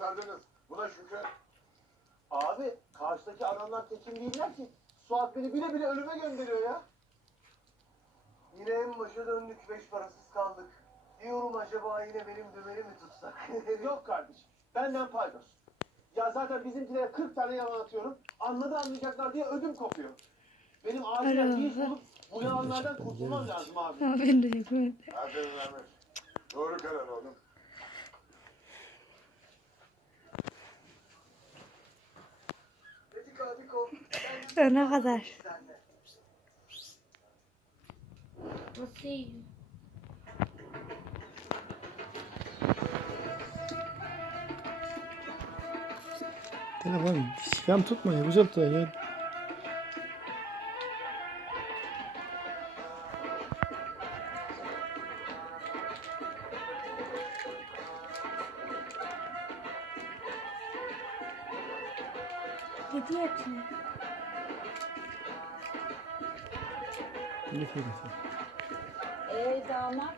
kurtardınız. Buna şükür. Abi karşıdaki adamlar tekin değiller ki. Suat beni bile bile ölüme gönderiyor ya. Yine en başa döndük, 5 parasız kaldık. Diyorum acaba yine benim dümeni mi tutsak? Yok kardeşim, benden paydos. Ya zaten bizimkilere 40 tane yalan atıyorum. Anlayacaklar diye ödüm kopuyor. Benim acilen bir iş bulup bu yalanlardan kurtulmam lazım abi. Ben de yapıyorum. Aferin Ahmet. Doğru karar oğlum. Öne kadar. Nasıl yiyor? Telefon şikam tutmayın. Güzel tutar ya. Kedi yatıyor. Ne kadar? Damat.